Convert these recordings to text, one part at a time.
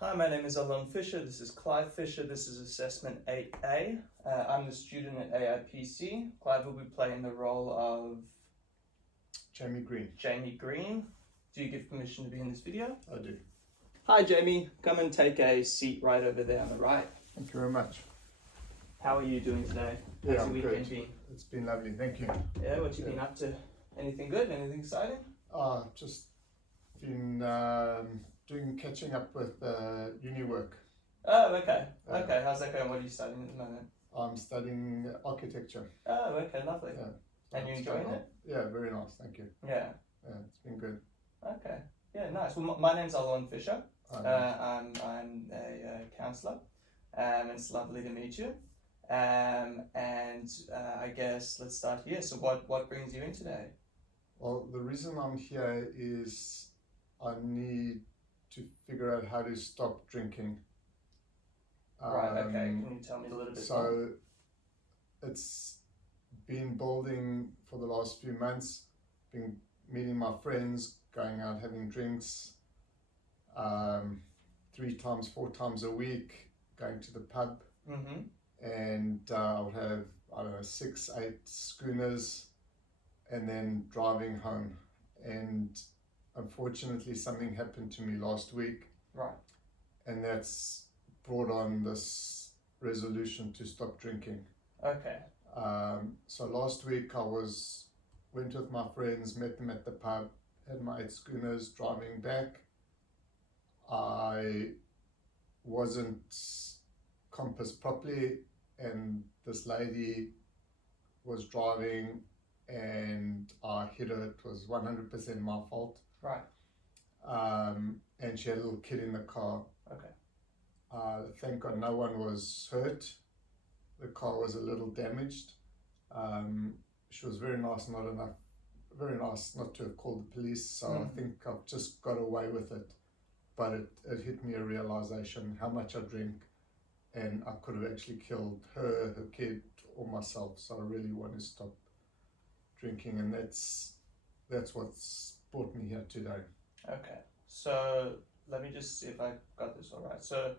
Hi, my name is Alon Fisher. This is Clive Fisher. This is assessment 8A. I'm the student at AIPC. Clive will be playing the role of Jamie Green. Jamie Green. Do you give permission to be in this video? I do. Hi, Jamie. Come and take a seat right over there on the right. Thank you very much. How are you doing today? Yeah, How's I'm your weekend good. been? It's been lovely, thank you. Yeah, what you been up to? Anything good? Anything exciting? Just been catching up with uni work. Oh, okay. Okay, how's that going? What are you studying at the moment? I'm studying architecture. Oh, okay, lovely. Yeah. And you enjoying it? Yeah, very nice, thank you. Yeah. Yeah, it's been good. Okay. Yeah, nice. Well, my name's Alon Fisher. Um, I'm a counsellor, and it's lovely to meet you. I guess let's start here. So, what brings you in today? Well, the reason I'm here is I need to figure out how to stop drinking. Right. Okay. Can you tell me a little bit more? So, it's been building for the last few months. Been meeting my friends, going out having drinks, 3 times, 4 times a week, going to the pub, and I would have, I don't know, 6, 8 schooners, and then driving home. And unfortunately, something happened to me last week. Right. And that's brought on this resolution to stop drinking. Okay. So last week went with my friends, met them at the pub, had my 8 schooners. Driving back, I wasn't compassed properly, and this lady was driving and I hit her. It was 100% my fault. Right. And she had a little kid in the car. Okay. Thank God no one was hurt. The car was a little damaged. She was very nice not to have called the police, so I think I've just got away with it. But it hit me a realization how much I drink, and I could have actually killed her kid, or myself. So I really want to stop drinking, and that's what's brought me here today. Okay. So let me just see if I got this all right. So,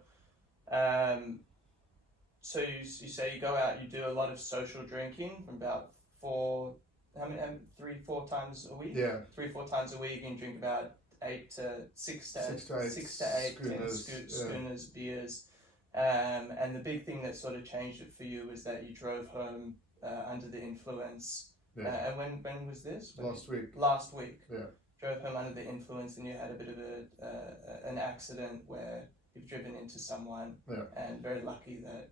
so you say you go out, you do a lot of social drinking from about 3-4 times a week? Yeah. 3-4 times a week, and drink about 6 to 8 schooners, beers. And the big thing that sort of changed it for you was that you drove home under the influence. Yeah. And when was this? Last week. Yeah. Drove home under the influence, and you had a bit of an accident where you've driven into someone. Yeah. And very lucky that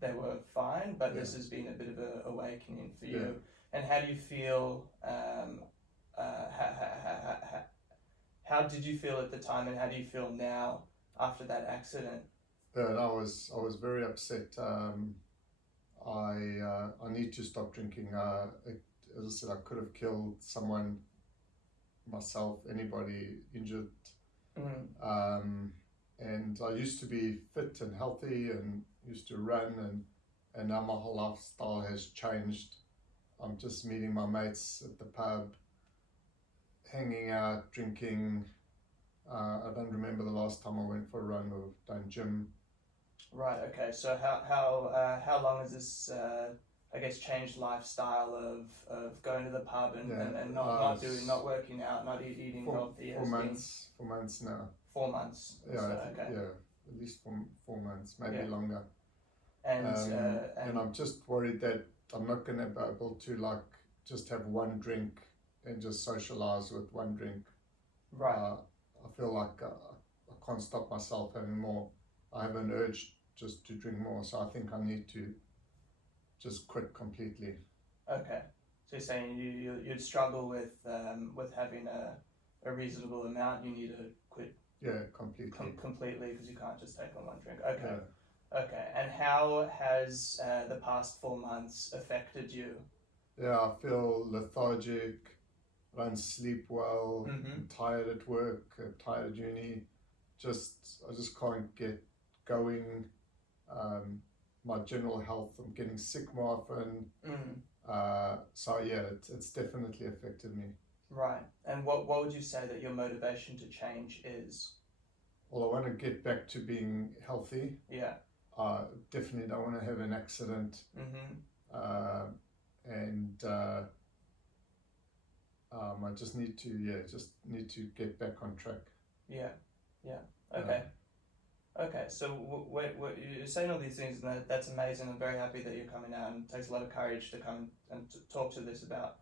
they were fine, but this has been a bit of an awakening for you. Yeah. And how do you feel? How did you feel at the time, and how do you feel now after that accident? Yeah, I was very upset. I need to stop drinking. As I said, I could have killed someone, myself, anybody injured. And I used to be fit and healthy and used to run, and now my whole lifestyle has changed. I'm just meeting my mates at the pub, hanging out, drinking. I don't remember the last time I went for a run or done gym. Right. Okay. So how long has this I guess changed lifestyle of going to the pub and not working out, not eating healthy? 4 months. 4 months now. 4 months. Yeah. So, okay. Yeah. At least 4 months, maybe longer. And I'm just worried that I'm not going to be able to just have one drink and just socialize with one drink. Right. I feel like I can't stop myself anymore. I have an urge just to drink more, so I think I need to just quit completely. Okay. So you're saying you'd struggle with having a reasonable amount. You need to quit. Yeah, completely. Completely, because you can't just take on one drink. Okay. Yeah. Okay. And how has the past 4 months affected you? Yeah, I feel lethargic. I don't sleep well. I'm tired at work. I'm tired at uni. I just can't get going. My general health, I'm getting sick more often. So yeah, it's definitely affected me. Right. And what would you say that your motivation to change is? Well, I want to get back to being healthy. Yeah. Definitely don't want to have an accident. And I just need to get back on track. Yeah. Okay. Okay, so what you're saying all these things, and that's amazing. I'm very happy that you're coming out, and it takes a lot of courage to come and to talk to this about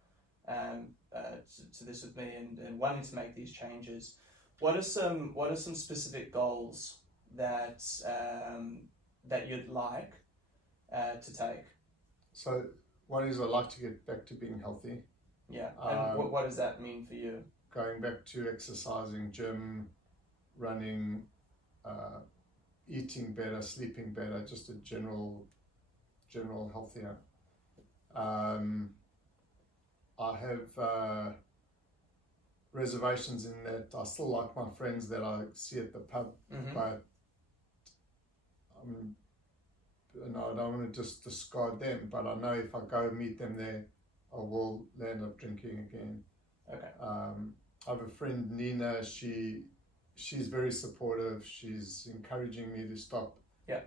to this with me, and wanting to make these changes. What are some specific goals that that you'd like to take? So one is I'd like to get back to being healthy. Yeah, and what does that mean for you? Going back to exercising, gym, running, eating better, sleeping better, just a general healthier. I have reservations in that I still like my friends that I see at the pub, but I don't want to just discard them, but I know if I go meet them there, I will end up drinking again. Okay. I have a friend, Nina, she's very supportive, she's encouraging me to stop. Yeah.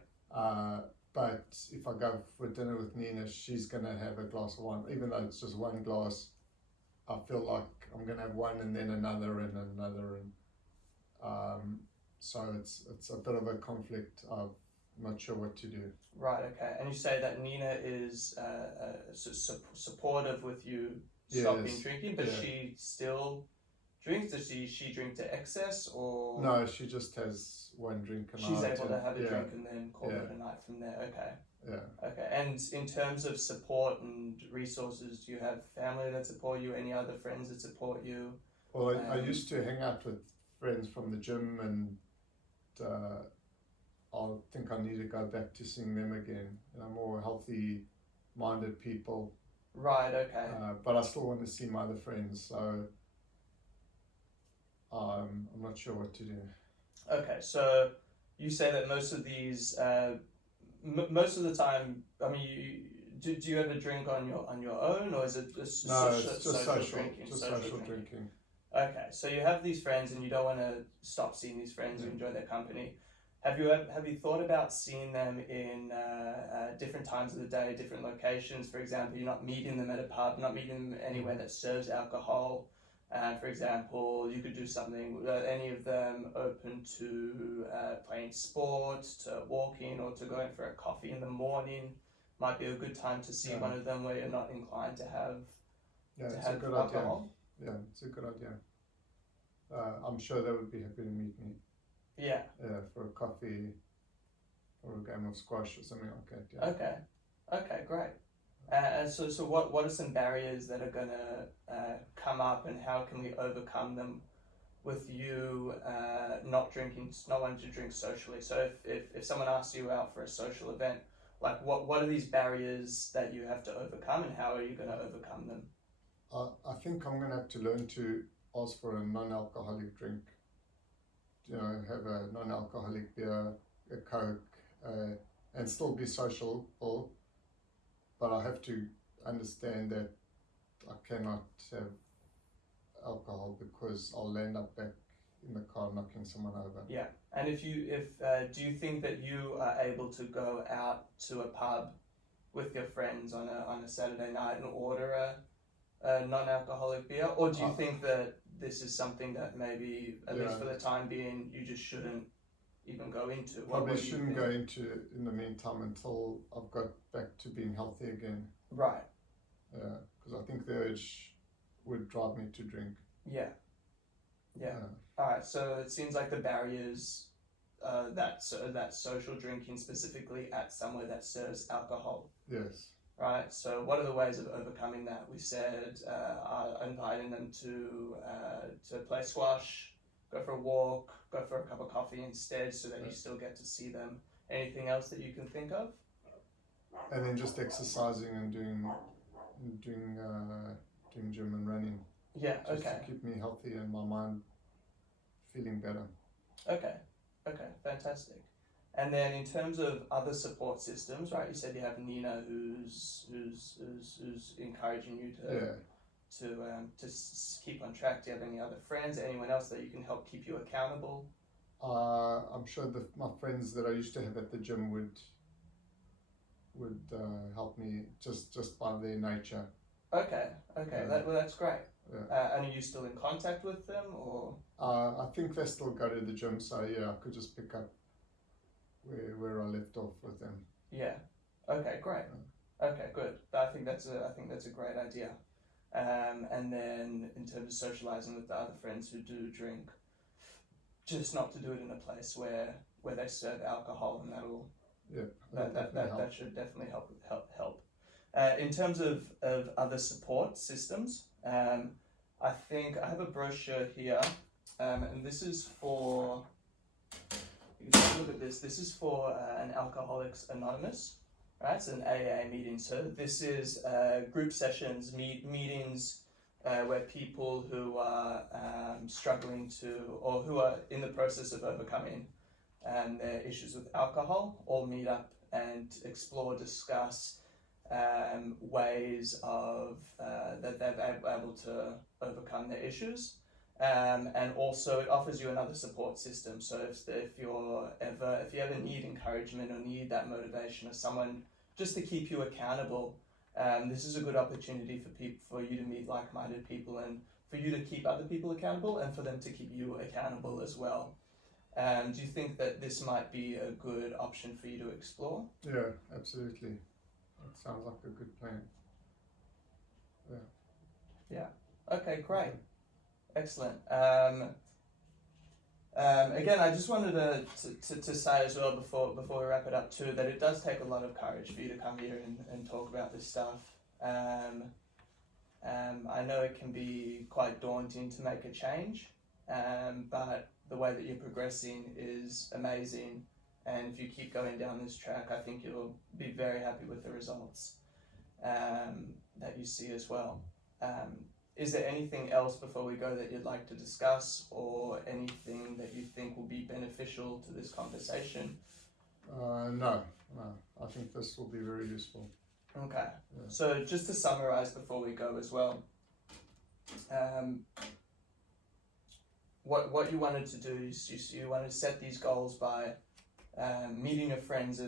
But if I go for dinner with Nina, she's going to have a glass of wine. Even though it's just one glass, I feel like I'm going to have one and then another and another. And so it's a bit of a conflict. I'm not sure what to do. Right, okay. And you say that Nina is supportive with you stopping drinking, but she still drinks? Does she drink to excess, or...? No, she just has one drink a night. She's able to have a drink and then call it a night from there. Okay. Yeah. Okay. And in terms of support and resources, do you have family that support you? Any other friends that support you? Well, I used to hang out with friends from the gym, and I think I need to go back to seeing them again. More healthy-minded people. Right. Okay. But I still want to see my other friends, so I'm not sure what to do. Okay, so you say that most of these, most of the time, I mean, do you ever drink on your own, or is it just social drinking? Just social drinking. Okay, so you have these friends, and you don't want to stop seeing these friends. You enjoy their company. Have you thought about seeing them in different times of the day, different locations? For example, you're not meeting them at a pub, not meeting them anywhere that serves alcohol. For example, you could do something, any of them open to playing sports, to walking, or to going for a coffee in the morning. Might be a good time to see one of them where you're not inclined to have a good alcohol. Idea. Yeah, it's a good idea. I'm sure they would be happy to meet me. Yeah. For a coffee or a game of squash or something like that. Yeah. Okay, great. So what are some barriers that are going to come up, and how can we overcome them with you not wanting to drink socially? So if someone asks you out for a social event, like what are these barriers that you have to overcome, and how are you going to overcome them? I think I'm going to have to learn to ask for a non-alcoholic drink. Have a non-alcoholic beer, a Coke, and still be social. But I have to understand that I cannot have alcohol, because I'll end up back in the car knocking someone over. Yeah, and do you think that you are able to go out to a pub with your friends on a Saturday night and order a non-alcoholic beer, or do you think that this is something that maybe, at least for the time being, you just shouldn't even go into? Probably shouldn't go into in the meantime until I've got back to being healthy again. Right. Because I think the urge would drive me to drink. Yeah. All right. So it seems like the barriers, that social drinking, specifically at somewhere that serves alcohol. Yes. Right. So what are the ways of overcoming that? We said inviting them to play squash, go for a walk, go for a cup of coffee instead, so that you still get to see them. Anything else that you can think of? And then just exercising and doing gym and running. Yeah. Just to keep me healthy and my mind feeling better. Okay. Fantastic. And then in terms of other support systems, right? You said you have Nina, who's encouraging you to keep on track. Do you have any other friends, anyone else that you can help keep you accountable? I'm sure that my friends that I used to have at the gym would help me just by their nature. Okay. That's great. Yeah. And are you still in contact with them, or? I think they still go to the gym, so yeah, I could just pick up where I left off with them. Yeah. Okay, great. Okay, good. I think that's a great idea. And then in terms of socializing with the other friends who do drink, just not to do it in a place where they serve alcohol, and that should definitely help. In terms of other support systems, I think I have a brochure here, and this is for. You can take a look at this. This is for an Alcoholics Anonymous, right? It's an AA meeting. So this is group sessions, meetings where people who are struggling to, or who are in the process of overcoming their issues with alcohol, all meet up and explore, discuss ways of that they're able to overcome their issues. And also it offers you another support system. So if you ever need encouragement or need that motivation or someone just to keep you accountable, this is a good opportunity for you to meet like-minded people, and for you to keep other people accountable, and for them to keep you accountable as well. Do you think that this might be a good option for you to explore? Yeah, absolutely. That sounds like a good plan. Yeah. Okay, great. Excellent. Again, I just wanted to say as well before we wrap it up too, that it does take a lot of courage for you to come here and talk about this stuff. I know it can be quite daunting to make a change, but the way that you're progressing is amazing, and if you keep going down this track, I think you'll be very happy with the results that you see as well. Is there anything else before we go that you'd like to discuss, or anything that you think will be beneficial to this conversation? No. I think this will be very useful. Okay. Yeah. So just to summarize before we go as well, what you wanted to do is you wanted to set these goals by meeting your friends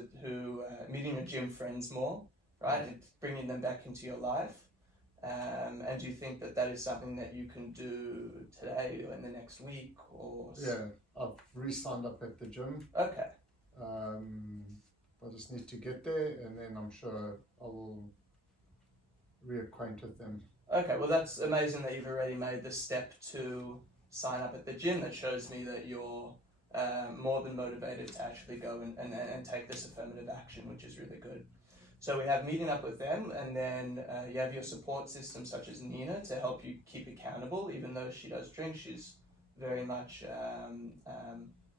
meeting your gym friends more, right? And bringing them back into your life. And do you think that is something that you can do today or in the next week, or? Yeah, I've re-signed up at the gym. Okay. I just need to get there, and then I'm sure I will reacquaint with them. Okay, well that's amazing that you've already made the step to sign up at the gym. That shows me that you're more than motivated to actually go and take this affirmative action, which is really good. So we have meeting up with them, and then you have your support system such as Nina to help you keep accountable. Even though she does drink, she's very much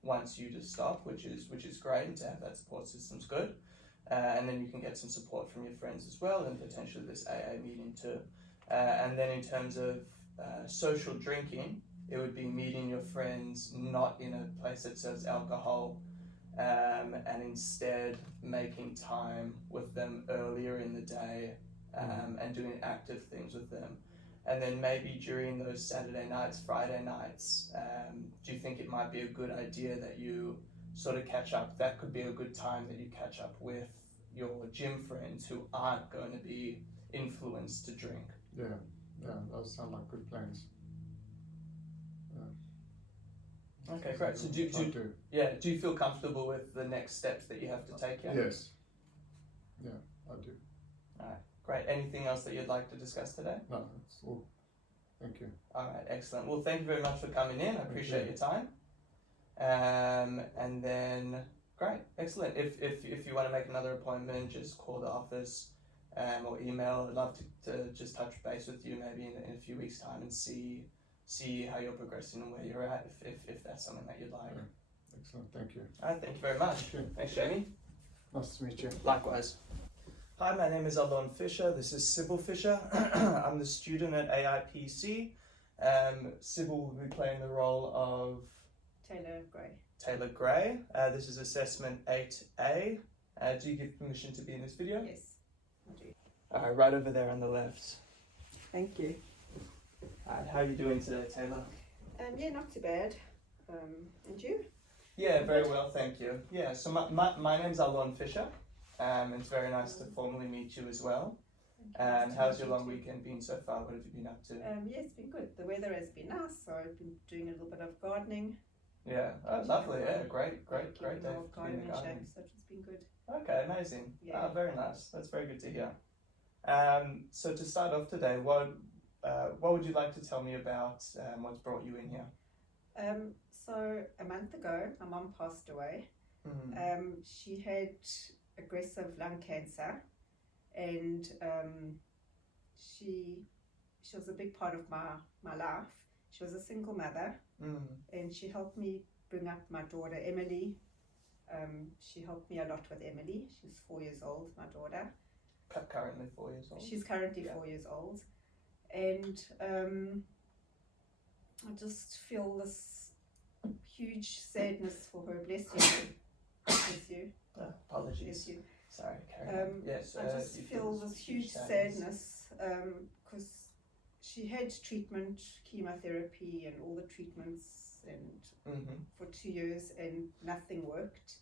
wants you to stop, which is great, and to have that support system's good. And then you can get some support from your friends as well, and potentially this AA meeting too. And then in terms of social drinking, it would be meeting your friends not in a place that serves alcohol, and instead making time with them earlier in the day, and doing active things with them. And then maybe during those Saturday nights, Friday nights, do you think it might be a good idea that you sort of catch up? That could be a good time that you catch up with your gym friends who aren't going to be influenced to drink. Yeah, those sound like good plans. Okay, great. So do you feel comfortable with the next steps that you have to take here? Yes. Yeah, I do. All right, great. Anything else that you'd like to discuss today? No, that's all. Thank you. All right, excellent. Well, thank you very much for coming in. I appreciate your time. And then, great, excellent. If you want to make another appointment, just call the office or email. I'd love to just touch base with you maybe in a few weeks' time and see how you're progressing and where you're at, if that's something that you'd like. Yeah. Excellent, thank you. All right, thank you very much. Thanks, Jamie. Nice to meet you. Likewise. Hi, my name is Alon Fisher. This is Sybil Fisher. I'm the student at AIPC. Sybil will be playing the role of Taylor Gray. This is assessment 8A. Do you give permission to be in this video? Yes, I do. All right, right over there on the left. Thank you. All right, how are you doing today, Taylor? Yeah, not too bad. And you? Yeah, very well, thank you. Yeah, so my name's Alon Fisher. It's very nice to formally meet you as well. And how's your long weekend been so far? What have you been up to? Yeah, it's been good. The weather has been nice, so I've been doing a little bit of gardening. Yeah, oh, lovely. Yeah, great day Keeping to all be in garden the in garden. shape, so it's been good. Okay, amazing. Yeah. Oh, very nice. That's very good to hear. So to start off today, what would you like to tell me about what's brought you in here? So a month ago, my mum passed away. She had aggressive lung cancer, and she was a big part of my life. She was a single mother, and she helped me bring up my daughter Emily. She helped me a lot with Emily. She's 4 years old, my daughter. Currently 4 years old. She's currently 4 years old, and I just feel this huge sadness for her. Bless you. Bless you. Apologies. Bless you. Sorry, carry on. Yes, I just feel this huge sadness because she had treatment, chemotherapy, and all the treatments, and for 2 years, and nothing worked.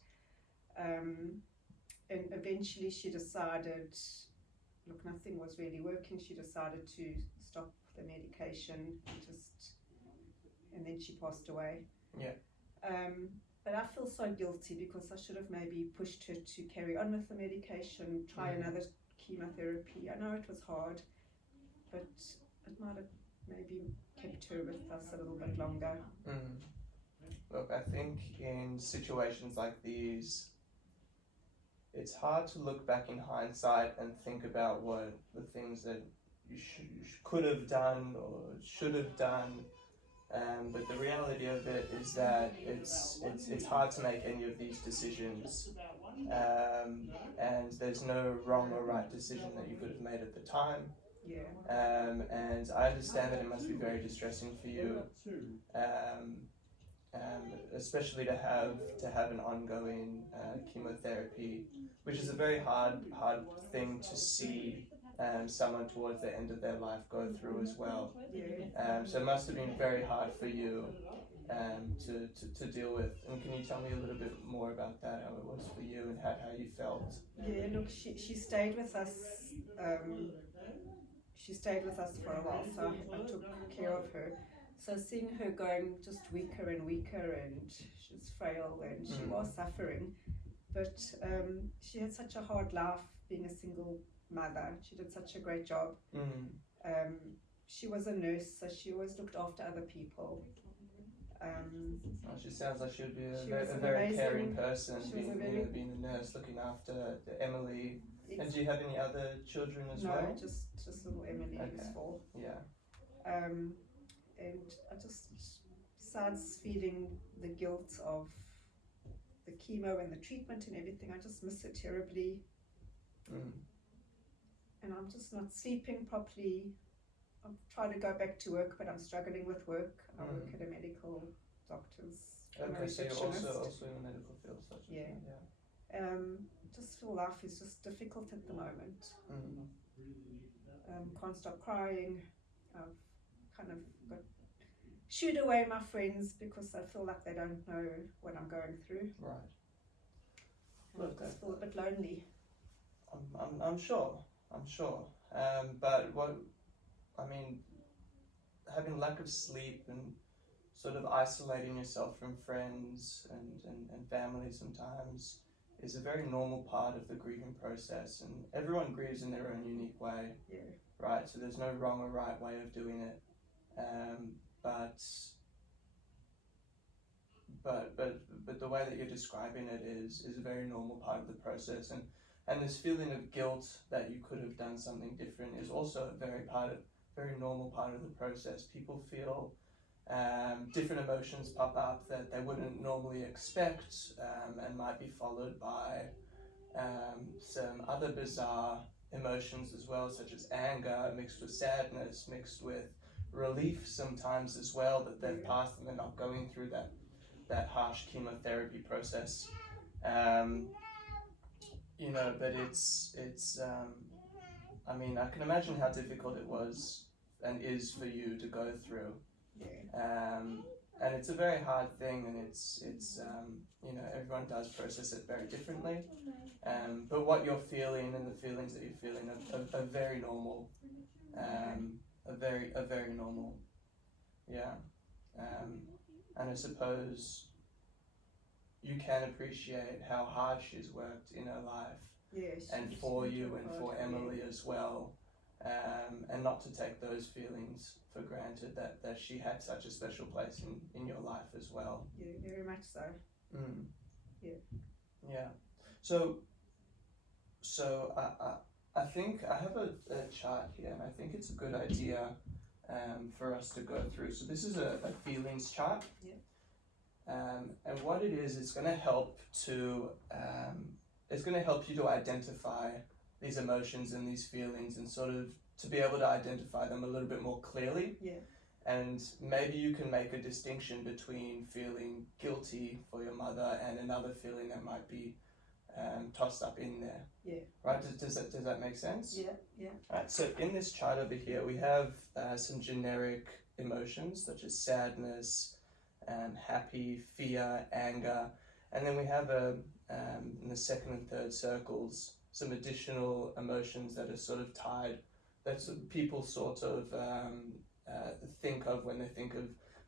And eventually, she decided, look, nothing was really working. She decided to stop the medication, and then she passed away. Yeah. But I feel so guilty because I should have maybe pushed her to carry on with the medication, try another chemotherapy. I know it was hard, but it might have maybe kept her with us a little bit longer. Look, I think in situations like these, it's hard to look back in hindsight and think about what the things that you could have done or should have done. But the reality of it is that it's hard to make any of these decisions, and there's no wrong or right decision that you could have made at the time. Yeah. And I understand that it must be very distressing for you, especially to have an ongoing chemotherapy, which is a very hard thing to see someone towards the end of their life go through as well. Yeah. So it must have been very hard for you to deal with. And can you tell me a little bit more about that, how it was for you and how you felt? Yeah, look, she stayed with us. She stayed with us for a while, so I took care of her. So seeing her going just weaker and weaker, and she's frail, and she was suffering, but she had such a hard life being a single mother. She did such a great job. She was a nurse, so she always looked after other people. She sounds like she would be She a was an very amazing- caring person, she was being a nurse, looking after Emily. It's- And do you have any other children as no, well? just little Emily who's Okay. 4. Yeah. And I just, besides feeling the guilt of the chemo and the treatment and everything, I just miss her terribly. And I'm just not sleeping properly. I'm trying to go back to work, but I'm struggling with work. I work at a medical doctor's. I'm a Okay, so you're receptionist. also in the medical field, such as Yeah. yeah. Just feel life is just difficult at the moment. Can't stop crying. I've kind of got shooed away my friends because I feel like they don't know what I'm going through. Right. And I just feel a bit lonely. I'm sure. But having lack of sleep and sort of isolating yourself from friends and family sometimes is a very normal part of the grieving process, and everyone grieves in their own unique way. Yeah. Right, so there's no wrong or right way of doing it. But the way that you're describing it is a very normal part of the process, and this feeling of guilt that you could have done something different is also a very normal part of the process. People feel different emotions pop up that they wouldn't normally expect, and might be followed by some other bizarre emotions as well, such as anger mixed with sadness, mixed with relief sometimes as well, that they've passed and they're not going through that harsh chemotherapy process. But it's I can imagine how difficult it was and is for you to go through. Yeah. and it's a very hard thing, and it's you know, everyone does process it very differently. But what you're feeling and the feelings that you're feeling are very normal. Are very normal. Yeah. And I suppose you can appreciate how hard she's worked in her life. Yes. And for you and for Emily as well. And not to take those feelings for granted, that she had such a special place in your life as well. Yeah, very much so. Yeah. Yeah. So I think I have a chart here, and I think it's a good idea for us to go through. So this is a feelings chart. Yeah. And what it is, it's going to help to you to identify these emotions and these feelings, and sort of to be able to identify them a little bit more clearly. Yeah. And maybe you can make a distinction between feeling guilty for your mother and another feeling that might be tossed up in there. Yeah. Right? Does that make sense? Yeah. Yeah. Right. So in this chart over here, we have some generic emotions such as sadness, happy, fear, anger, and then we have in the second and third circles some additional emotions that are sort of tied, that people sort of think of when they think of,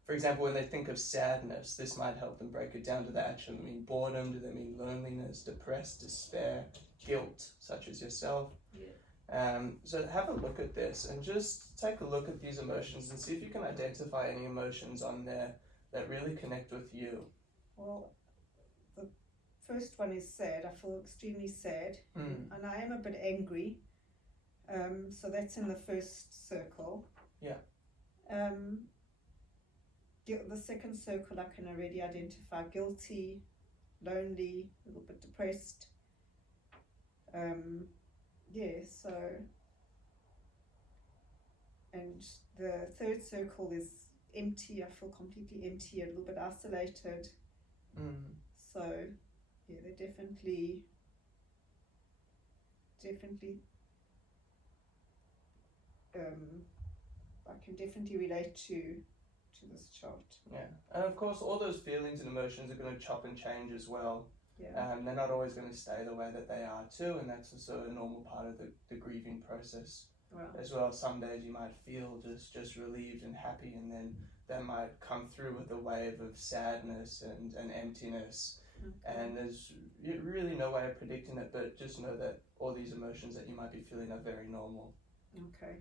for example, when they think of sadness. This might help them break it down. Do they actually mean boredom? Do they mean loneliness, depressed, despair, guilt, such as yourself? Yeah. So have a look at this and just take a look at these emotions and see if you can identify any emotions on there that really connect with you. Well, the first one is sad. I feel extremely sad, and I am a bit angry. So that's in the first circle. Yeah. The second circle, I can already identify guilty, lonely, a little bit depressed. Yeah, so, and the third circle is empty. I feel completely empty, a little bit isolated. So, yeah, they're definitely I can definitely relate to this chart. Yeah, and of course all those feelings and emotions are going to chop and change as well. Yeah. They're not always going to stay the way that they are too, and that's also a normal part of the grieving process. Wow. As well. Some days you might feel just relieved and happy, and then that might come through with a wave of sadness and emptiness. Okay. And there's really no way of predicting it, but just know that all these emotions that you might be feeling are very normal. Okay.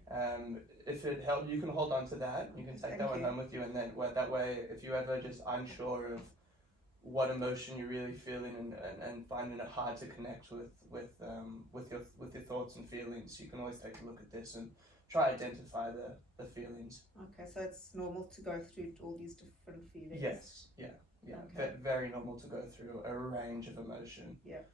If it helps, you can hold on to that. You can take Thank that one you. home with you, and then that way, if you're ever just unsure of what emotion you're really feeling and finding it hard to connect with your thoughts and feelings, you can always take a look at this and try identify the feelings. Okay, so it's normal to go through all these different feelings. Yes. Yeah. Okay. Very normal to go through a range of emotion. Yeah.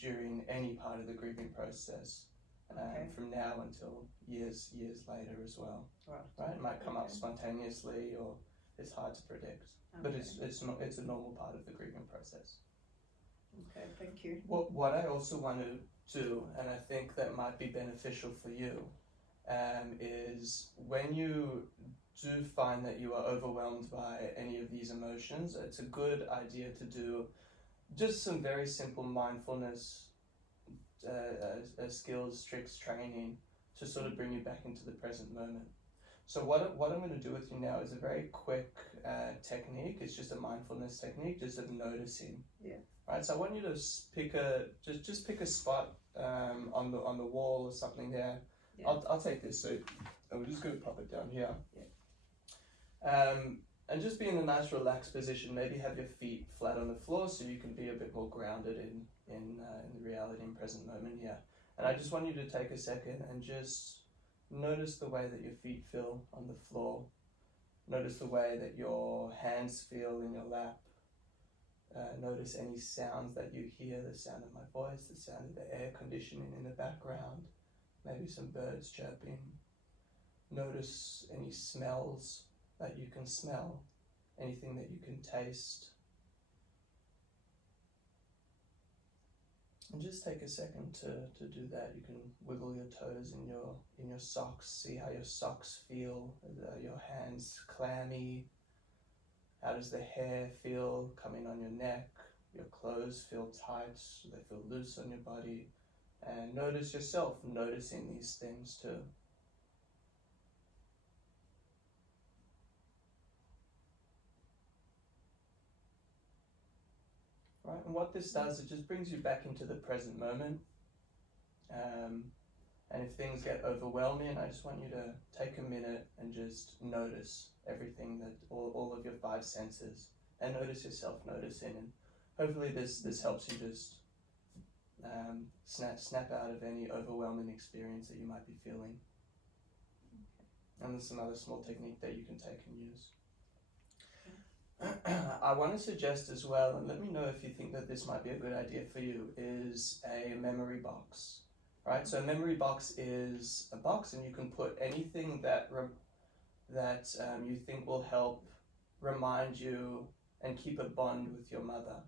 During any part of the grieving process. Okay. From now until years later as well. Right. It might come up Okay. spontaneously, or it's hard to predict. Okay. But it's a normal part of the grieving process. Okay, thank you. What I also want to do, and I think that might be beneficial for you, is when you do find that you are overwhelmed by any of these emotions, it's a good idea to do just some very simple mindfulness skills, tricks, training to sort of bring you back into the present moment. So what I'm going to do with you now is a very quick technique. It's just a mindfulness technique, just of noticing. Yeah. Right. So I want you to pick a spot on the wall or something there. Yeah. I'll take this. So I'm just going to pop it down here. Yeah. And just be in a nice relaxed position. Maybe have your feet flat on the floor so you can be a bit more grounded in the reality and present moment here. And I just want you to take a second and just notice the way that your feet feel on the floor. Notice the way that your hands feel in your lap. Notice any sounds that you hear, the sound of my voice, the sound of the air conditioning in the background, maybe some birds chirping. Notice any smells that you can smell, anything that you can taste. And just take a second to do that. You can wiggle your toes in your socks, see how your socks feel. Are your hands clammy? How does the hair feel coming on your neck? Your clothes feel tight, do they feel loose on your body? And notice yourself noticing these things too. Right, and what this does, it just brings you back into the present moment. And if things get overwhelming, I just want you to take a minute and just notice everything, that all of your 5 senses, and notice yourself noticing. And hopefully this helps you just snap out of any overwhelming experience that you might be feeling. And there's some other small technique that you can take and use. I want to suggest as well, and let me know if you think that this might be a good idea for you, is a memory box. Right, so a memory box is a box, and you can put anything that you think will help remind you and keep a bond with your mother.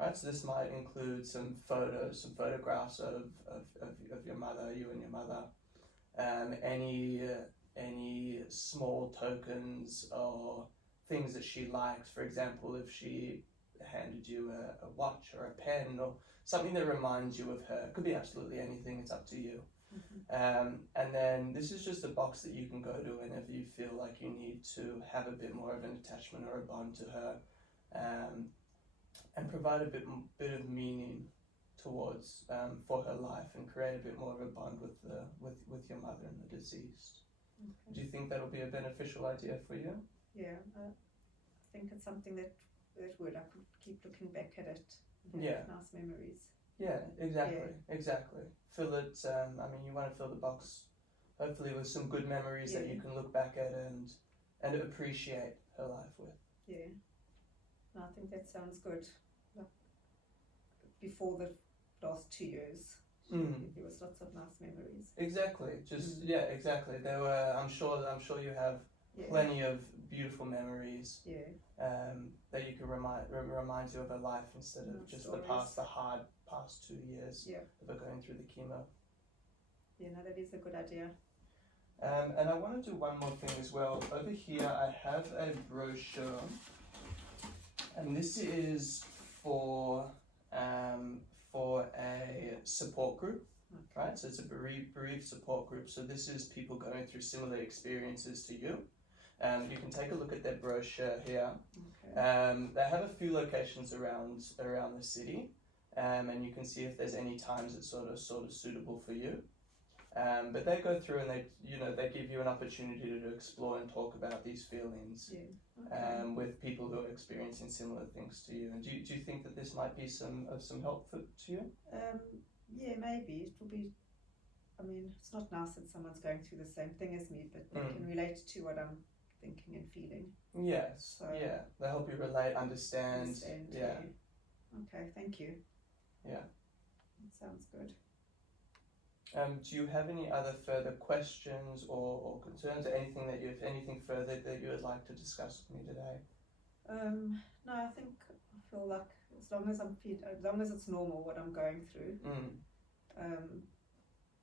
Right, so this might include some photos, some photographs of your mother, you and your mother. Any small tokens or things that she likes. For example, if she handed you a watch or a pen or something that reminds you of her. It could be absolutely anything, it's up to you. And then this is just a box that you can go to whenever you feel like you need to have a bit more of an attachment or a bond to her, and provide a bit of meaning towards for her life, and create a bit more of a bond with your mother and the deceased. Do you think that'll be a beneficial idea for you? Yeah, I think it's something that would. I could keep looking back at it. Yeah. Nice memories. Yeah, exactly. Fill it, you want to fill the box hopefully with some good memories that you can look back at and appreciate her life with. Yeah. No, I think that sounds good. Like before the last 2 years, there was lots of nice memories. Exactly. Exactly. There were. I'm sure you have plenty of beautiful memories. That you can remind you of her life instead of just the hard past 2 years of her going through the chemo. Yeah, no, that is a good idea. And I want to do one more thing as well. Over here I have a brochure, and this is for a support group. Right, so it's a bereaved support group. So this is people going through similar experiences to you. You can take a look at their brochure here. They have a few locations around the city, and you can see if there's any times that's sort of suitable for you. But they go through and they give you an opportunity to explore and talk about these feelings with people who are experiencing similar things to you. And do you think that this might be some help to you? Yeah, maybe it will be. I mean, it's not nice that someone's going through the same thing as me, but they can relate to what I'm thinking and feeling. Yes. So, they help you relate, understand. Yeah. Okay, thank you. Yeah. That sounds good. Do you have any other further questions or concerns, or anything further that you would like to discuss with me today? No, I feel like as long as it's normal what I'm going through,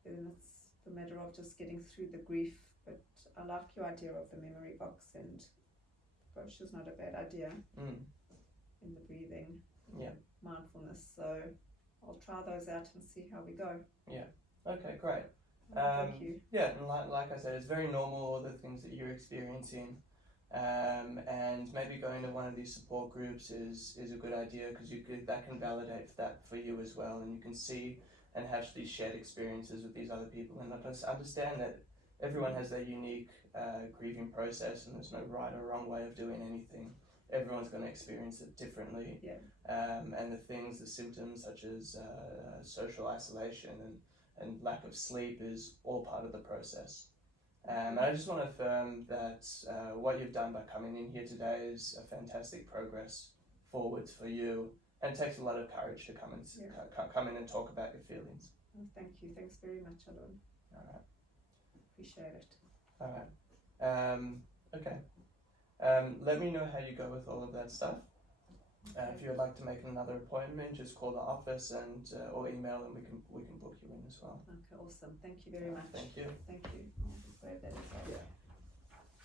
then it's the matter of just getting through the grief. But I like your idea of the memory box, and the brochure's not a bad idea. In the breathing, mindfulness. So I'll try those out and see how we go. Yeah. Okay, great. Thank you. Yeah, and like I said, it's very normal, all the things that you're experiencing. And maybe going to one of these support groups is a good idea, because that can validate that for you as well, and you can see and have these shared experiences with these other people, and just understand that everyone has their unique grieving process, and there's no right or wrong way of doing anything. Everyone's going to experience it differently. And the symptoms such as social isolation and lack of sleep is all part of the process. And I just want to affirm that what you've done by coming in here today is a fantastic progress forwards for you, and it takes a lot of courage to come in and talk about your feelings. Well, thank you. Thanks very much, Alon. All right. Appreciate it. All right. Okay. Let me know how you go with all of that stuff. If you would like to make another appointment, just call the office and or email, and we can book you in as well. Okay, awesome. Thank you very much. Thank you. Thank you. I'll grab that as well. Yeah.